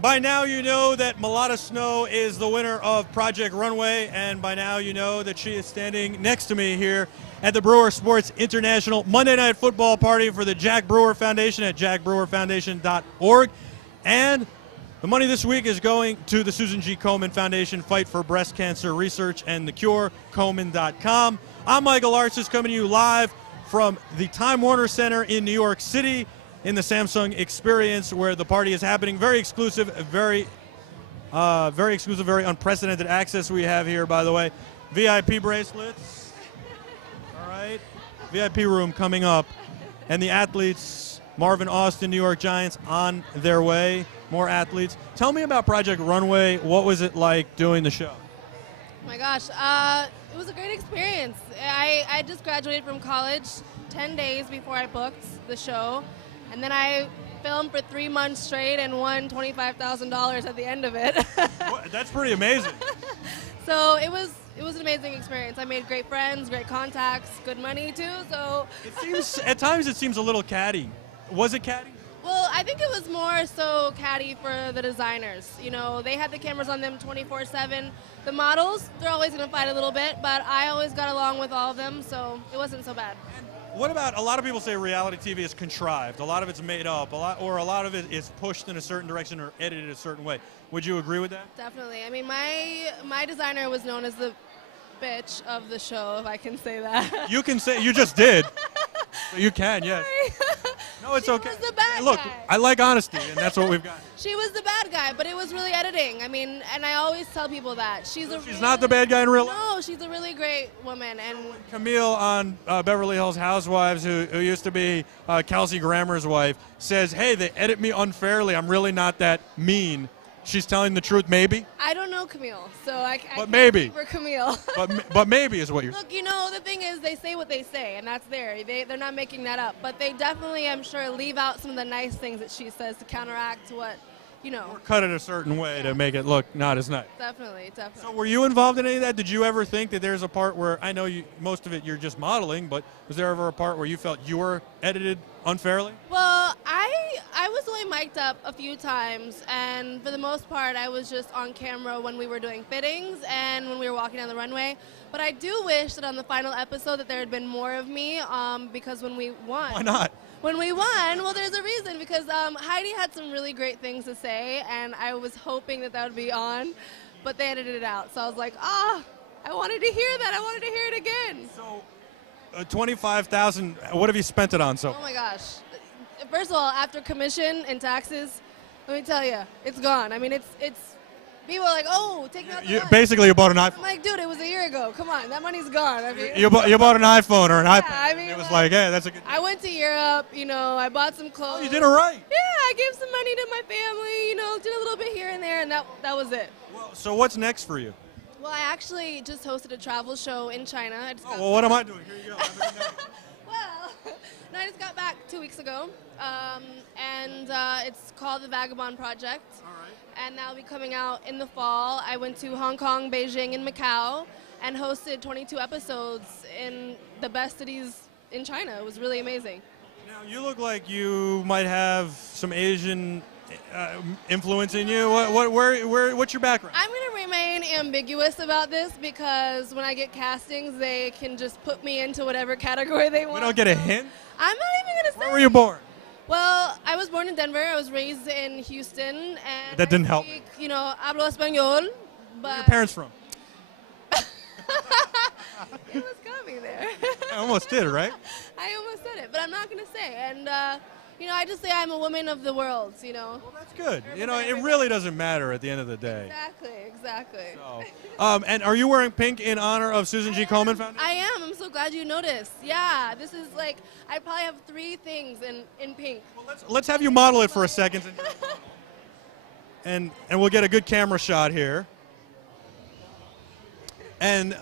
By now you know that Melanie Snow is the winner of Project Runway, and by now you know that she is standing next to me here at the Brewer Sports International Monday Night Football Party for the Jack Brewer Foundation at jackbrewerfoundation.org. And the money this week is going to the Susan G. Komen Foundation Fight for Breast Cancer Research and the Cure, Komen.com. I'm Michael Artsis, coming to you live from the Time Warner Center in New York City in the Samsung Experience, where the party is happening. Very exclusive, very exclusive, very unprecedented access we have here, by the way. VIP bracelets. All right. VIP room coming up. And the athletes, Marvin Austin, New York Giants, on their way. More athletes. Tell me about Project Runway. What was it like doing the show? Oh my gosh, it was a great experience. I just graduated from college 10 days before I booked the show, and then I filmed for 3 months straight and won $25,000 at the end of it. Well, that's pretty amazing. So it was an amazing experience. I made great friends, great contacts, good money too. So it seems at times it seems a little catty. Was it catty? Well, I think it was more so catty for the designers. You know, they had the cameras on them 24/7. The models, they're always going to fight a little bit, but I always got along with all of them, so it wasn't so bad. What about, a lot of people say reality TV is contrived. A lot of it's made up, a lot of it is pushed in a certain direction or edited a certain way. Would you agree with that? Definitely. I mean, my designer was known as the bitch of the show, if I can say that. You can say, you just did. You can, yes. No, it's okay. She was the bad Look, guy. I like honesty, and that's what we've got. She was the bad guy, but it was really editing. I mean, and I always tell people that. She's not the bad guy in real life? No, she's a really great woman. And Camille on Beverly Hills Housewives, who used to be Kelsey Grammer's wife, says, hey, they edit me unfairly. I'm really not that mean. She's telling the truth, maybe? I don't know Camille, so I can't maybe. speak for Camille. but maybe is what you're saying. Look, you know, the thing is they say what they say, and that's there. They're not making that up. But they definitely, I'm sure, leave out some of the nice things that she says to counteract what, you know. Or cut it a certain way to make it look not as nice. Definitely. So were you involved in any of that? Did you ever think that there's a part where, I know most of it you're just modeling, but was there ever a part where you felt you were edited unfairly? Well, I was only mic'd up a few times, and for the most part, I was just on camera when we were doing fittings and when we were walking down the runway. But I do wish that on the final episode that there had been more of me, because when we won. Why not? When we won, well, there's a reason, because Heidi had some really great things to say, and I was hoping that would be on, but they edited it out. So I was like, I wanted to hear that. I wanted to hear it again. So, $25,000. What have you spent it on? So. Oh my gosh. First of all, after commission and taxes, let me tell you, it's gone. I mean, it's people are like, oh, take me out the Basically, you bought an iPhone. I'm like, dude, it was a year ago. Come on, that money's gone. I mean, you bought an iPhone or an iPad. I mean, it was like, hey, that's a good. I went to Europe. You know, I bought some clothes. Oh, you did it right. Yeah, I gave some money to my family. You know, did a little bit here and there, and that was it. Well, so what's next for you? Well, I actually just hosted a travel show in China. Well, what am I doing? Here you go. Well, no, I just got back 2 weeks ago, and it's called the Vagabond Project. All right. And that'll be coming out in the fall. I went to Hong Kong, Beijing, and Macau, and hosted 22 episodes in the best cities in China. It was really amazing. Now, you look like you might have some Asian influence in you. What's your background? I'm going to remain ambiguous about this, because when I get castings, they can just put me into whatever category they want. We don't get a hint? I'm not even going to say. Where were you born? Well, I was born in Denver. I was raised in Houston, and that didn't help. You know, hablo español, but Where are your parents from? It was coming there. I almost did, right? I almost said it, but I'm not going to say. And you know, I just say I'm a woman of the world. You know. Well, that's good. You know, it really doesn't matter at the end of the day. Exactly. So, and are you wearing pink in honor of Susan G. Komen Foundation? I am. I'm so glad you noticed. Yeah, this is like, I probably have 3 things in pink. Well, let's have you model it for a second. And we'll get a good camera shot here. And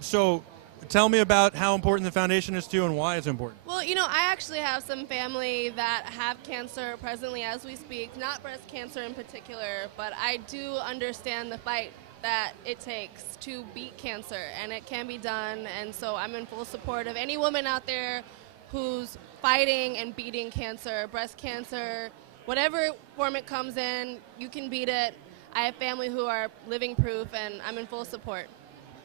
so tell me about how important the foundation is to you and why it's important. Well, you know, I actually have some family that have cancer presently as we speak, not breast cancer in particular, but I do understand the fight that it takes to beat cancer, and it can be done, and so I'm in full support of any woman out there who's fighting and beating cancer. Breast cancer whatever form it comes in, you can beat it. I have family who are living proof, and I'm in full support.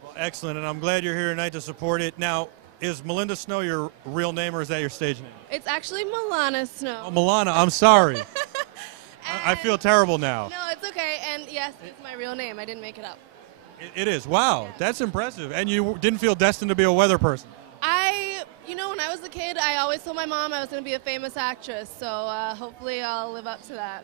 Well, excellent, and I'm glad you're here tonight to support it. Now, is Melinda Snow your real name, or is that your stage name? It's actually Melanie Snow. Oh, Milana, I'm sorry. I feel terrible now. No, it's okay, and yes, it's my real name. I didn't make it up. It is. Wow, that's impressive. And you didn't feel destined to be a weather person? When I was a kid, I always told my mom I was going to be a famous actress, so hopefully I'll live up to that.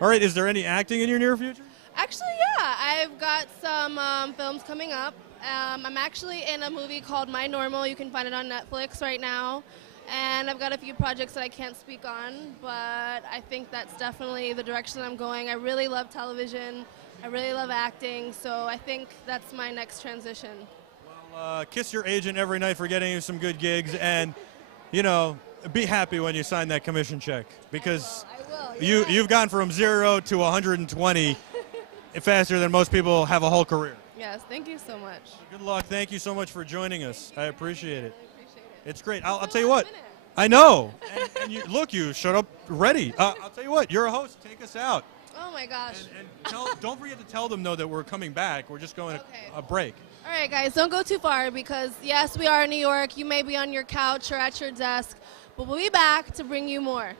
All right, is there any acting in your near future? Actually, yeah. I've got some films coming up. I'm actually in a movie called My Normal. You can find it on Netflix right now. And I've got a few projects that I can't speak on, but I think that's definitely the direction I'm going. I really love television. I really love acting, so I think that's my next transition. Well, kiss your agent every night for getting you some good gigs, and, be happy when you sign that commission check, because I will. you've gone from 0 to 120 faster than most people have a whole career. Yes, thank you so much. Good luck. Thank you so much for joining us. I appreciate it. I appreciate it. It's great. I'll tell you what. I know. And you showed up ready. I'll tell you what. You're a host. Take us out. Oh, my gosh. And don't forget to tell them, though, that we're coming back. We're just going a break. All right, guys, don't go too far because, yes, we are in New York. You may be on your couch or at your desk, but we'll be back to bring you more.